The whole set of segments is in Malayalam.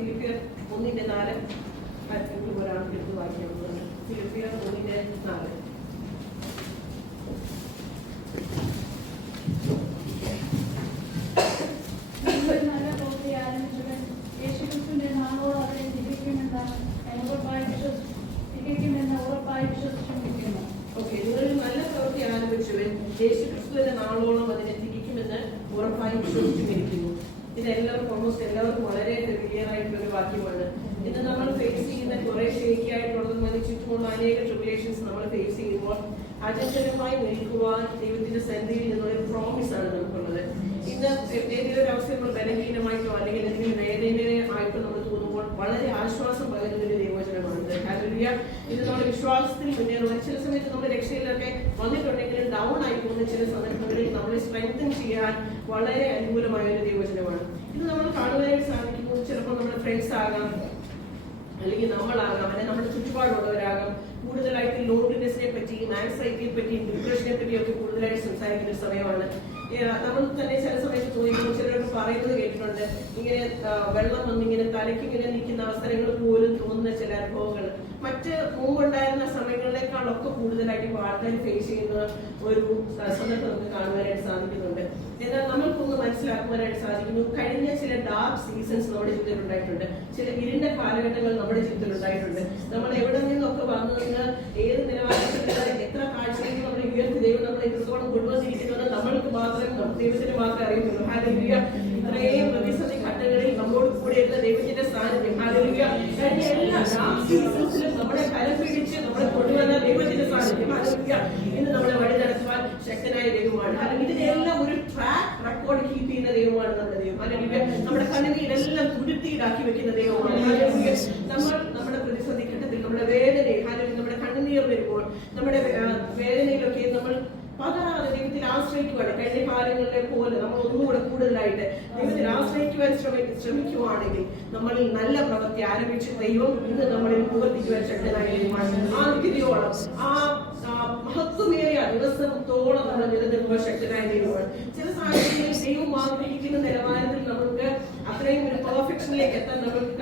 ഫിലിപ്പിയർ 1:4 ഒരാൾക്ക് എടുത്ത് വായിക്കാവുന്നതാണ്. ഫിലിപ്പിയർ 1:4. നല്ല പ്രവൃത്തി ആരംഭിച്ചവൻ യേശുക്രിസ്തുവിന്റെ നാമോട് അവരെ തികയ്ക്കുമെന്ന് ഉറപ്പായി വിശ്വസിച്ചിരിക്കുന്നു. ഓക്കെ, നിങ്ങളിൽ നല്ല പ്രവൃത്തി ആരംഭിച്ചവൻ യേശുക്രിസ്തുവിന്റെ നാളോളം അതിനെ തികയ്ക്കുമെന്ന് ഉറപ്പായി വിശ്വസിച്ചിരിക്കുന്നു. ഇതെല്ലാവർക്കും ഓൾമോസ്റ്റ് എല്ലാവർക്കും വളരെ ക്ലിയർ ആയിട്ടുള്ള ഒരു വാക്യമാണ്. ഇന്ന് നമ്മൾ ഫേസ് ചെയ്യുന്ന കുറെ ഷേക്കി ആയിട്ടുള്ളതും അതിന് ചുറ്റുമുള്ള അനേക ട്രിബുലേഷൻസ് നമ്മൾ ഫേസ് ചെയ്യുമ്പോൾ അചഞ്ചലമായി നിൽക്കുവാൻ ദൈവത്തിന്റെ സന്നിധിയിൽ നിന്നൊരു പ്രോമിസ് ആണ് നമുക്കുള്ളത്. ഇന്ന് ഏതെങ്കിലും ഒരു അവസ്ഥ നമ്മൾ ബലഹീനമായിട്ടോ അല്ലെങ്കിൽ എന്തെങ്കിലും വേദനയായിട്ടോ നമ്മൾ തോന്നുമ്പോൾ വളരെ ആശ്വാസം പകരുന്ന ഒരു ദൈവവചനമാണ്. ഹല്ലേലൂയ. ഇത് നമ്മുടെ വിശ്വാസത്തിൽ മുന്നേറുവാൻ ചില സമയത്ത് നമ്മുടെ രക്ഷയിലൊക്കെ വന്നിട്ടുണ്ടെങ്കിലും ഡൗൺ ആയി പോകുന്ന ചില സന്ദർഭങ്ങളിൽ നമ്മളെ സ്ട്രെങ്തൻ ചെയ്യാൻ വളരെ അനുകൂലമായ ഒരു ദൈവവചനമാണ്. ഇത് നമ്മൾ കാണുവാനായിട്ട് സാധിക്കുന്നത് ചിലപ്പോൾ നമ്മുടെ ഫ്രണ്ട്സ് ആകാം, അല്ലെങ്കിൽ നമ്മളാകാം, അല്ലെങ്കിൽ നമ്മുടെ ചുറ്റുപാടുള്ളവരാകാം. കൂടുതലായിട്ട് ലോൺലിനെസിനെ പറ്റിയും ആൻസൈറ്റിയെ പറ്റിയും ഡിപ്രഷനെ പറ്റിയും ഒക്കെ കൂടുതലായിട്ട് സംസാരിക്കുന്ന ഒരു സമയമാണ്. നമ്മൾ തന്നെ ചില സമയത്ത് തോന്നിക്കുന്നു, ചിലരൊക്കെ പറയുന്നത് കേട്ടിട്ടുണ്ട്, ഇങ്ങനെ വെള്ളം വന്നിങ്ങനെ തലയ്ക്കിങ്ങനെ നിൽക്കുന്ന അവസരങ്ങൾ പോലും തോന്നുന്ന ചില അനുഭവങ്ങൾ മറ്റ് മുമ്പുണ്ടായിരുന്ന സമയങ്ങളിലേക്കാളൊക്കെ കൂടുതലായിട്ട് ഇപ്പോൾ ആൾക്കാർ ഫേസ് ചെയ്യുന്ന ഒരു സന്ദർഭം നമുക്ക് കാണുവാനായിട്ട് സാധിക്കുന്നുണ്ട്. എന്നാൽ നമ്മൾക്കൊന്ന് മനസ്സിലാക്കുവാനായിട്ട് സാധിക്കുന്നു, കഴിഞ്ഞ ചില ഡാർക്ക് സീസൺസ് നമ്മുടെ ജീവിതത്തിൽ ഉണ്ടായിട്ടുണ്ട്, ചില ഇരുണ്ട കാലഘട്ടങ്ങൾ നമ്മുടെ ജീവിതത്തിൽ ഉണ്ടായിട്ടുണ്ട്. നമ്മൾ എവിടെ നിന്നൊക്കെ വന്നു നിന്ന് ഏത് നിലവാരത്തിലുള്ള എത്ര കാഴ്ചകളിൽ നമ്മൾ ഉയർത്തി ദൈവം നമ്മളെ എത്രത്തോളം കൊണ്ടുവന്നിരിക്കുന്നത് നമ്മൾക്ക് മാത്രമേ ദൈവത്തിന് മാത്രമേ അറിയുള്ളൂ. ഹല്ലേലൂയ. ഇത്രയും പ്രതിസന്ധി ഘട്ടങ്ങളിൽ നമ്മളോട് കൂടെയുള്ള ദൈവത്തിന്റെ സാന്നിധ്യം, ഹല്ലേലൂയ, കഴിഞ്ഞ എല്ലാ ഡാർക്ക് സീസൺസിലും നമ്മളെ കരം പിടിച്ച് നമ്മളെ കൊണ്ടുവന്ന ദൈവത്തിന്റെ സാന്നിധ്യം, ഹല്ലേലൂയ, ഇന്ന് നമ്മളെ വഴി നടത്തുവാൻ ശക്തനായ ദൈവമാണ്. അല്ലെങ്കിൽ ഇതിനെല്ലാം ഒരു ട്രാക്ക് റെക്കോർഡ് കീപ്പ് ചെയ്യുന്ന ദൈവമാണ് നമ്മുടെ ദൈവം. ഹല്ലേലൂയ. നമ്മുടെ കണ്ണുനീരെല്ലാം തുരുത്തിയിലാക്കി വെക്കുന്ന ദൈവമാണ്. ഹല്ലേലൂയ. നമ്മുടെ പ്രതിസന്ധി ഘട്ടത്തിൽ നമ്മുടെ വേദനയിൽ, ഹല്ലേലൂയ, നമ്മുടെ കണ്ണുനീർ വരുമ്പോൾ നമ്മുടെ വേദനയിലൊക്കെ നമ്മൾ പകരാതെ ദൈവത്തിൽ ആശ്രയിക്കുവാണ്. കഴിഞ്ഞ കാലങ്ങളിലെ പോലെ നമ്മൾ ഒന്നുകൂടെ കൂടുതലായിട്ട് ദൈവത്തിൽ ആശ്രയിക്കുവാൻ ശ്രമിക്കുവാണെങ്കിൽ നമ്മളിൽ നല്ല പ്രവൃത്തി ആരംഭിച്ച ദൈവം ഇന്ന് നമ്മളിൽ പ്രവർത്തിക്കുവാൻ ശക്തനായ ദൈവമാണ്. ആ വിധിയോളം ആ മഹത്വമേറിയ ദിവസത്തോളം നമ്മൾ നിലനിൽക്കുവാൻ ശക്തനായ ദൈവമാണ്. ചില സാഹചര്യങ്ങളിൽ ദൈവം ആഗ്രഹിക്കുന്ന നിലവാരത്തിൽ നമുക്ക് അത്രയും ഒരു പെർഫെക്ഷനിലേക്ക് എത്താൻ നമ്മൾക്ക്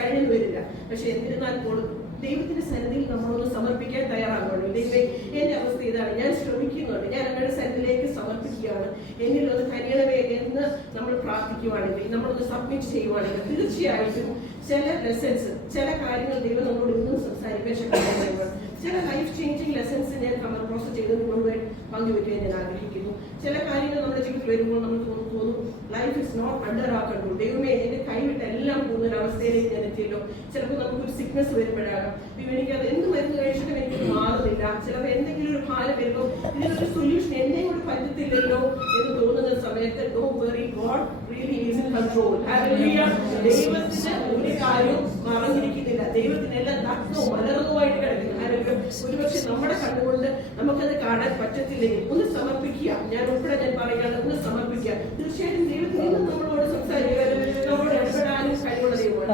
കഴിഞ്ഞു വരില്ല. പക്ഷെ എന്നിരുന്നാൽ പോലും ദൈവത്തിന്റെ സന്നിധിയിൽ നമ്മളൊന്ന് സമർപ്പിക്കാൻ തയ്യാറാകണം. ദൈവമേ, എന്റെ അവസ്ഥ ഇതാണ്, ഞാൻ ശ്രമിക്കുന്നുണ്ട്, ഞാൻ അങ്ങയുടെ സന്നിധിയിലേക്ക് സമർപ്പിക്കുകയാണ്, എന്നിൽ ഒന്ന് കനിയണമേ എന്ന് നമ്മൾ പ്രാർത്ഥിക്കുവാണെങ്കിൽ, നമ്മളൊന്ന് സബ്മിറ്റ് ചെയ്യുവാണെങ്കിൽ തീർച്ചയായിട്ടും ചില ലെസൺസ്, ചില കാര്യങ്ങൾ ദൈവം നമ്മളോട് ഇന്നും സംസാരിക്കാൻ ശക്തമാണ്. ചില ലൈഫ് ചേഞ്ചിങ് ലെസൺസ് ഞാൻ കമർ പ്രോസസ് ചെയ്ത് നിങ്ങളുമായി പങ്കുവയ്ക്കാൻ ഞാൻ ആഗ്രഹിക്കുന്നു. ചില കാര്യങ്ങൾ നമ്മുടെ ജീവിതത്തിൽ വരുമ്പോൾ നമുക്ക് തോന്നും ലൈഫ് ഇസ് നോട്ട് അണ്ടർ ആ കൺട്രോൾ. ദൈവമേ, എന്റെ കൈവിട്ട് എല്ലാം പോകുന്ന ഒരു അവസ്ഥയിലേക്ക് ഞാൻ എത്തിയല്ലോ. ചിലപ്പോൾ നമുക്കൊരു സിക്നസ് വരുമ്പോഴാകാം, എനിക്കത് എന്ത് മരുന്ന് കഴിച്ചിട്ടും എനിക്ക് മാറുന്നില്ല. ചിലപ്പോൾ എന്തെങ്കിലും ഒരു ഭാരം വരുമ്പോൾ ഇതിനൊരു സൊല്യൂഷൻ എന്നെ കൊണ്ട് പറ്റത്തില്ലല്ലോ എന്ന് തോന്നുന്ന സമയത്ത് don't worry, God really is in control. Hallelujah. ദൈവത്തിന് ഒരു കാര്യവും മറഞ്ഞിരിക്കുന്നില്ല. ദൈവത്തിനെല്ലാം നഗ്നവും മലർന്നുമായിട്ട് കിടക്കുന്നു. ഹല്ലേലൂയ. ഒരുപക്ഷെ നമ്മുടെ കണ്ണുകൊണ്ട് നമുക്കത് കാണാൻ പറ്റത്തില്ലെങ്കിൽ ഒന്ന് സമർപ്പിക്കുക. ഞാൻ ഉൾപ്പെടെ ഞാൻ പറയുകയാണ്, ഒന്ന് സമർപ്പിക്കുക. തീർച്ചയായിട്ടും ദൈവത്തിന് നമ്മളോട് സംസാരിക്കാൻ, നമ്മളോട് ഇടപെടാനും കഴിവുള്ള ദൈവമാണ്.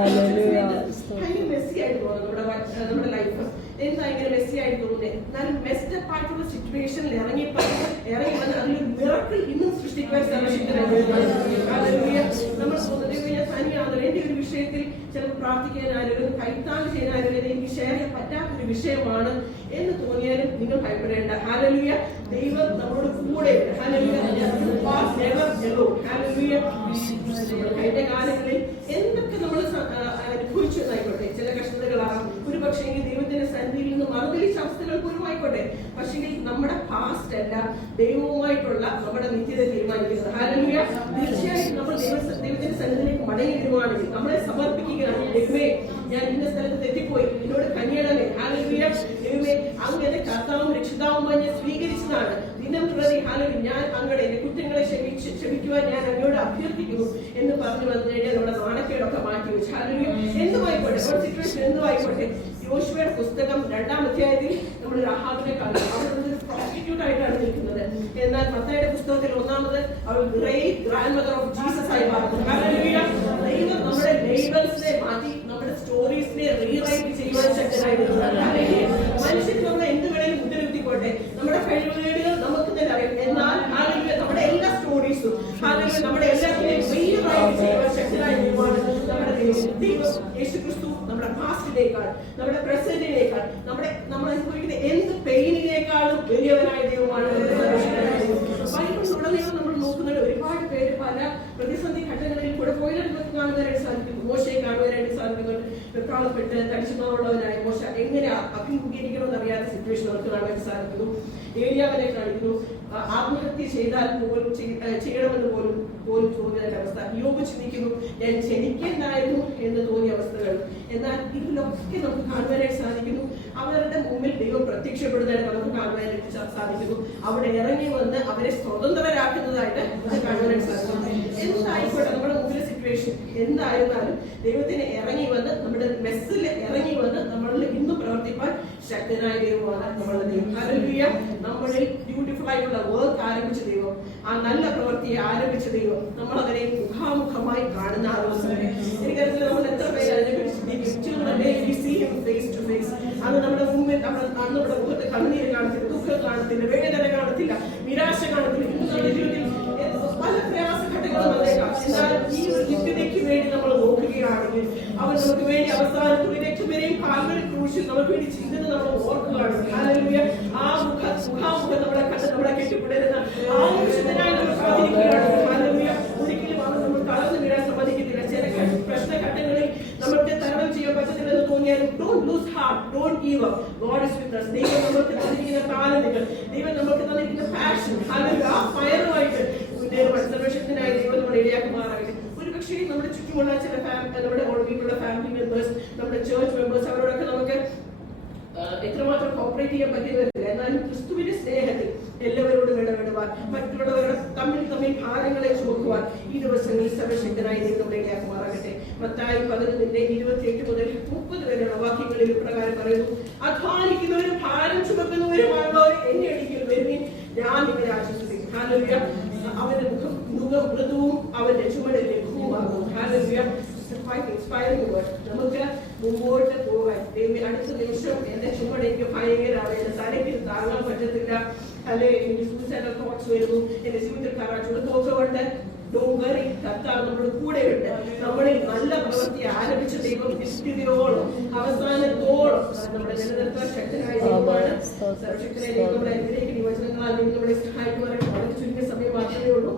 ഭയങ്കര മെസ്സി ആയിട്ട് തോന്നുന്നു നമ്മുടെ ലൈഫ്. എന്താ ഇങ്ങനെ മെസ്സി ആയിട്ട് തോന്നുന്നത്? എന്നാലും മെസ്ഡ് അപ്പ് ആയിട്ടുള്ള സിറ്റുവേഷനിൽ ഇറങ്ങി വന്ന് അതിലൊരു മിറക്കിൾ ഇന്നും സൃഷ്ടിക്കുവാൻ സാധിക്കുന്നത് നമ്മൾ തനിയാണല്ലോ. എന്റെ ഒരു വിഷയത്തിൽ ചിലപ്പോൾ പ്രാർത്ഥിക്കാൻ ആരും കൈത്താങ് ചെയ്യാൻ ആരും എനിക്ക് ഷെയർ ചെയ്യാൻ പറ്റാത്തൊരു വിഷയമാണ് എന്ന് തോന്നിയാലും നിങ്ങൾ ഭയപ്പെടേണ്ട. ഹല്ലേലൂയ. ദൈവം നമ്മളോട് കൂടെയുണ്ട്. ഹല്ലേലൂയ. കഴിഞ്ഞ കാലങ്ങളിൽ എന്തൊക്കെ നമ്മൾ അനുഭവിച്ചു എന്നായിക്കോട്ടെ, ചില കഷ്ടതകളാകും, ഒരു പക്ഷേ ദൈവത്തിന്റെ സന്നിധിയിൽ നിന്ന് മറുപടിച്ച അവസ്ഥകൾ പോലും ആയിക്കോട്ടെ, പക്ഷേ നമ്മുടെ പാസ്റ്റ് അല്ല ദൈവവുമായിട്ടുള്ള നമ്മുടെ നിത്യത തീരുമാനിക്കുന്നത്. ഹല്ലേലൂയ. തീർച്ചയായിട്ടും നമ്മൾ ദൈവത്തിന്റെ സന്നിധിയിലേക്ക് മടങ്ങി വരുവാണെങ്കിൽ നമ്മളെ സമർപ്പിക്കുകയാണ്. ദൈവമേ, ഞാൻ ഇന്ന സ്ഥലത്ത് തെറ്റിപ്പോയി, എന്നോട് കനിയണമേ. ഹല്ലേലൂയ. ദൈവമേ, അങ്ങനെ കർത്താവും രക്ഷിതാവുമായി ഞാൻ സ്വീകരിച്ചതാണ്. ദിനം പ്രതി ഹല്ലേലൂയ, ഞാൻ അങ്ങയുടെ എന്റെ കുറ്റങ്ങളെ ക്ഷമിക്കുവാൻ ഞാൻ അങ്ങയോട് അഭ്യർത്ഥിക്കുന്നു എന്ന് പറഞ്ഞു വന്നു കഴിഞ്ഞാൽ നമ്മുടെ നാണക്കേടൊക്കെ മാറ്റി വെച്ചു. ഹല്ലേലൂയ. എന്തുമായിക്കോട്ടെ, സിറ്റുവേഷൻ എന്തുമായിക്കോട്ടെ, യോശുവയുടെ പുസ്തകം 2-ാം അധ്യായത്തിൽ നമ്മൾ രാഹാബിനെ കാണും. അവിടെ ഒരു പ്രോസ്റ്റിറ്റ്യൂട്ട് ആയിട്ടാണ് നിൽക്കുന്നത്. എന്നാൽ മത്തായിയുടെ പുസ്തകത്തിൽ 1-ാമത് അവൾ great grand mother of Jesus ആയി മാറുന്നു. ഹല്ലേലൂയ. ദൈവം നമ്മുടെ ലേബൽസിനെ മാറ്റി നമ്മുടെ സ്റ്റോറീസിനെ റീറൈറ്റ് ചെയ്യുവാൻ ശക്തനായിരുന്നു. ഹല്ലേലൂയ. മനുഷ്യർക്ക് നമ്മളെ എന്ത് വേണേലും മുദ്രകുത്തിക്കോട്ടെ, നമ്മുടെ കഴിവുകൾ നമുക്ക് തന്നെ അറിയാം. എന്നാൽ ഹല്ലേലൂയ, നമ്മുടെ എല്ലാ സ്റ്റോറീസും, ഹല്ലേലൂയ, നമ്മുടെ എല്ലാത്തിനെയും റീറൈറ്റ് ചെയ്യുവാൻ ശക്തനായ ദൈവമാണ് നമ്മുടെ ദൈവം. യേശുക്രിസ്തു നമ്മുടെ പാസ്റ്റിനേക്കാൾ, നമ്മുടെ പ്രസന്റിനേക്കാൾ, നമ്മൾ അനുഭവിക്കുന്ന എന്ത് പെയിനിനേക്കാളും വലിയവനായ ദൈവമാണ്. ബൈബിളിലുടനീളം നമ്മൾ നോക്കുന്നത് ഒരുപാട് പേര് പല പ്രതിസന്ധി ഘട്ടങ്ങളിൽ കൂടെ പോയിട്ട് നമുക്ക് കാണുവാനായിട്ട് സാധിക്കുന്നു. മോശയെ കാണുവാനായിട്ട് സാധിക്കുന്നുണ്ട്. വെപ്രാളപ്പെട്ട് തടിച്ചുമാവുള്ളവനായ മോശ എങ്ങനെ അഭിമുഖീകരിക്കണമെന്ന് അറിയാത്ത സിറ്റുവേഷൻ നമുക്ക് കാണാൻ സാധിക്കുന്നു. ഏലിയാവിനെ കാണിക്കുന്നു. ആത്മഹത്യ ചെയ്താൽ ചെയ്യണമെന്ന് പോലും തോന്നിയ അവസ്ഥ. യോബ് ചിന്തിക്കുന്നു, ഞാൻ ജനിക്കേണ്ടായിരുന്നു എന്ന് തോന്നിയ അവസ്ഥകൾ. എന്നാൽ ഇതിലൊക്കെ നമുക്ക് കാണുവാനായിട്ട് സാധിക്കുന്നു, അവരുടെ മുമ്പിൽ ദൈവം പ്രത്യക്ഷപ്പെടുന്നതായിട്ട് നമുക്ക് കാണുവാനായിട്ട് സാധിക്കുന്നു. അവിടെ ഇറങ്ങി വന്ന് അവരെ സ്വതന്ത്രരാക്കുന്നതായിട്ട് നമുക്ക് കാണുവാനായിട്ട് സാധിക്കുന്നു. എന്തായിക്കോട്ടെ നമ്മുടെ മുമ്പിലെ സിറ്റുവേഷൻ എന്തായിരുന്നാലും ദൈവത്തിന് ഇറങ്ങി വന്ന് നമ്മുടെ മെസ്സിൽ ഇറങ്ങി വന്ന് നമ്മളിൽ ഇന്ന് പ്രവർത്തിപ്പാൻ ശക്തനായ ദൈവമാണ് നമ്മളുടെ ദൈവം. ഹല്ലേലൂയ. നമ്മളിൽ ബ്യൂട്ടിഫുൾ ആയിട്ടുള്ള വർക്ക് ആരംഭിച്ച ദൈവം, ആ നല്ല പ്രവൃത്തിയെ ആരംഭിച്ച ദൈവം, നമ്മൾ അതിനെ മുഖാമുഖമായി കാണുന്ന ആലോചന. എനിക്കറിയില്ല നമ്മൾ എത്ര പേര് അതിനെക്കുറിച്ച് ഫേസ് ടു ഫേസ്. അത് നമ്മുടെ മുമ്പിൽ നമ്മുടെ മുഖത്ത് കണ്ണീര് കാണത്തില്ല, ദുഃഖം കാണത്തില്ല, വേദന കാണത്തില്ല, നിരാശ കാണത്തില്ല. നമ്മുടെ ജീവിതത്തിൽ പല പ്രയാസഘട്ടങ്ങളും വന്നേക്കാം. എന്നാൽ ഈ ഒരു നിത്യതയ്ക്ക് വേണ്ടി നമ്മൾ നോക്കുകയാണെങ്കിൽ അവൻ നമുക്ക് വേണ്ടി അവസാനത്തിൽ രക്ഷവരെയും കാൽവരി ക്രൂശിൽ നമുക്ക് വേണ്ടി ചിന്തന നമ്മൾ ഓർക്കുകയാണ്. ഹല്ലേലൂയ. ആ മുഖാമുഖം നമ്മളെ കണ്ട് നമ്മളെ കെട്ടിപ്പിടരുന്ന ആ വിശുദ്ധനായി നമ്മൾ കാത്തിരിക്കുകയാണ്. ഹല്ലേലൂയ. ഒരിക്കലും അവൻ നമ്മൾ തളർന്നു വീഴാൻ സമ്മതിക്കത്തില്ല. ചില പ്രശ്നഘട്ടങ്ങളിൽ നമുക്ക് തരണം ചെയ്യാൻ പറ്റത്തില്ലെന്ന് തോന്നിയാലും don't lose heart, don't give up. God is with us. ദൈവം നമുക്ക് തന്നിരിക്കുന്ന താലന്തുകൾ, ദൈവം നമുക്ക് തന്നിരിക്കുന്ന പാഷൻ, ഹല്ലേലൂയ, ആ ഫയറുമായിട്ട് സർവശക്തനായ ദൈവം നമ്മളെ ഇടയാക്കുമാറാകട്ടെ. ഒരുപക്ഷേ നമ്മുടെ ചുറ്റുമുള്ള ചില നമ്മുടെ വീട്ടിലുള്ള ഫാമിലി മെമ്പേഴ്സ്, നമ്മുടെ ചേർച്ച് മെമ്പേഴ്സ്, അവരോടൊക്കെ നമുക്ക് എത്രമാത്രം കോപ്പറേറ്റ് ചെയ്യാൻ പറ്റിയവരില്ല. എന്നാലും ക്രിസ്തുവിന്റെ സ്നേഹത്തിൽ എല്ലാവരോടും ഇടപെടുവാൻ, മറ്റുള്ളവരുടെ തമ്മിൽ ഭാരങ്ങളെ ചുമക്കുവാൻ ഈ ദിവസങ്ങളിൽ സർവശക്തനായ ദൈവം നമ്മളെ ഇടയാക്കുമാറാകട്ടെ. മത്തായി 11:28 മുതൽ 30 വരെയുള്ള വാക്യങ്ങളിൽ പ്രകാരം പറയുന്നു, അധ്വാനിക്കുന്നവരും ഭാരം ചുമക്കുന്നവരുമായുള്ളവർ എന്നെ അടുക്കൽ വരുവിൻ, ഞാൻ നിങ്ങളെ ആശ്വസിപ്പിക്കും. ഹല്ലേലൂയ. അവന്റെ മുഖം മൃദുവും അവന്റെ ചുമട് ലഘുവുമാകും. ഹല്ലേലൂയ. നമുക്ക് മുമ്പോട്ട് പോകാൻ അടുത്ത നിമിഷം എന്റെ ചുമട് എനിക്ക് ഭയങ്കരമാണ്, എന്റെ തലയ്ക്ക് താങ്ങാൻ പറ്റത്തില്ല, അല്ലെ എനിക്ക് സൂസൈഡൽ തോട്ട്സ് വരുന്നു, എന്റെ ജീവിതത്തിൽ ചുമക്കൊക്കെ കൊണ്ട് ഡോങ്കറി കർത്താവ് നമ്മുടെ കൂടെ ഉണ്ട്. നമ്മളിൽ നല്ല പ്രവൃത്തി ആരംഭിച്ച ദൈവം നിശ്ചിതയോളം അവസാനത്തോളം നമ്മുടെ നിലനിർത്താൻ ശക്തനായ ദൈവമാണ്. സർവശക്തനായ ദൈവം നമ്മളെ അനുഗ്രഹിക്കുന്ന വചനങ്ങളാൽ നമ്മളെ സഹായിക്കുവാനായിട്ട് വളരെ ചുരുങ്ങിയ സമയം മാത്രമേ ഉള്ളൂ.